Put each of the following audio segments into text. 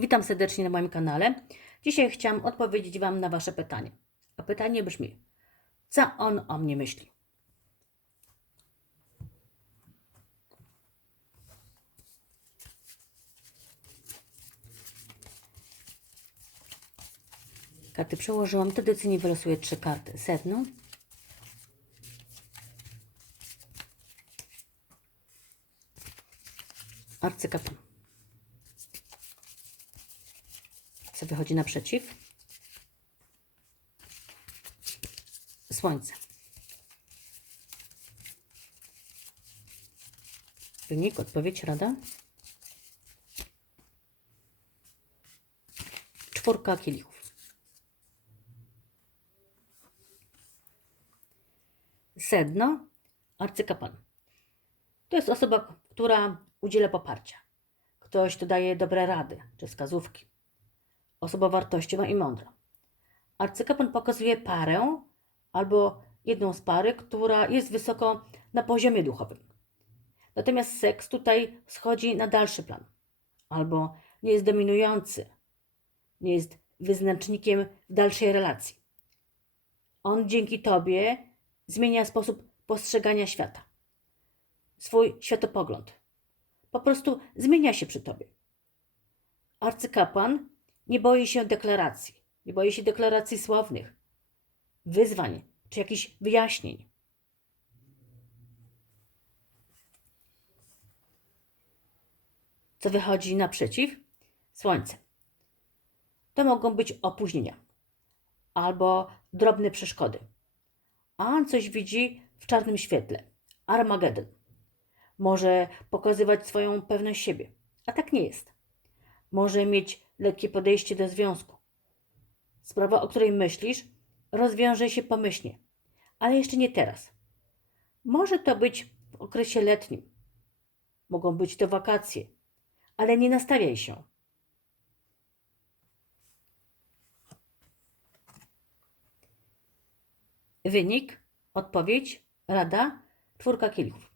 Witam serdecznie na moim kanale. Dzisiaj chciałam odpowiedzieć Wam na Wasze pytanie. A pytanie brzmi: co on o mnie myśli? Karty przełożyłam. Tradycyjnie wylosuję trzy karty. Sedno, arcykapłan. Co wychodzi naprzeciw? Słońce. Wynik, odpowiedź, rada? Czwórka kielichów. Sedno, arcykapłan. To jest osoba, która udziela poparcia. Ktoś, kto daje dobre rady czy wskazówki. Osoba wartościowa i mądra. Arcykapłan pokazuje parę albo jedną z pary, która jest wysoko na poziomie duchowym. Natomiast seks tutaj schodzi na dalszy plan. Albo nie jest dominujący, nie jest wyznacznikiem dalszej relacji. On dzięki Tobie zmienia sposób postrzegania świata, swój światopogląd. Po prostu zmienia się przy Tobie. Arcykapłan nie boi się deklaracji, nie boi się deklaracji słownych, wyzwań czy jakichś wyjaśnień. Co wychodzi naprzeciw? Słońce. To mogą być opóźnienia albo drobne przeszkody. A on coś widzi w czarnym świetle. Armagedon. Może pokazywać swoją pewność siebie, a tak nie jest. Może mieć lekkie podejście do związku. Sprawa, o której myślisz, rozwiąże się pomyślnie, ale jeszcze nie teraz. Może to być w okresie letnim. Mogą być to wakacje, ale nie nastawiaj się. Wynik, odpowiedź, rada, czwórka kielichów.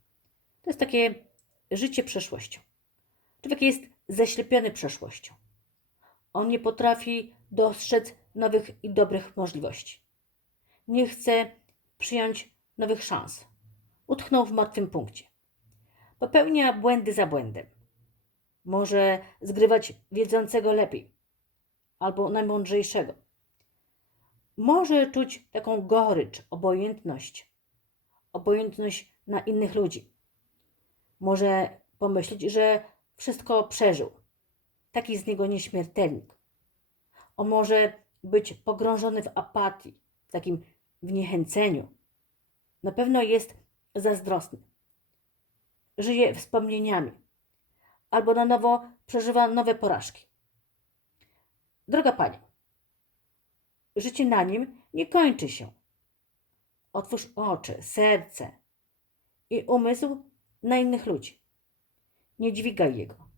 To jest takie życie przeszłością. Człowiek jest zaślepiony przeszłością. On nie potrafi dostrzec nowych i dobrych możliwości. Nie chce przyjąć nowych szans. Utknął w martwym punkcie. Popełnia błędy za błędem. Może zgrywać wiedzącego lepiej albo najmądrzejszego. Może czuć taką gorycz, obojętność, obojętność na innych ludzi. Może pomyśleć, że wszystko przeżył. Taki z niego nieśmiertelnik. On może być pogrążony w apatii, w takim wniechęceniu. Na pewno jest zazdrosny. Żyje wspomnieniami. Albo na nowo przeżywa nowe porażki. Droga Pani, życie na nim nie kończy się. Otwórz oczy, serce i umysł na innych ludzi. Nie dźwigaj jego.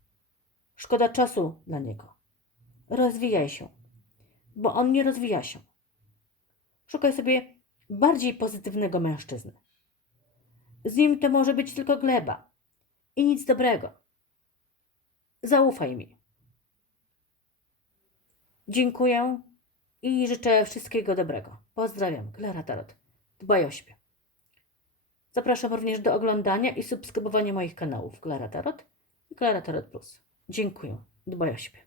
Szkoda czasu dla niego. Rozwijaj się, bo on nie rozwija się. Szukaj sobie bardziej pozytywnego mężczyzny. Z nim to może być tylko gleba i nic dobrego. Zaufaj mi. Dziękuję i życzę wszystkiego dobrego. Pozdrawiam. Klara Tarot. Dbaj o siebie. Zapraszam również do oglądania i subskrybowania moich kanałów Klara Tarot i Klara Tarot Plus. Dziękuję. Dbaj o siebie.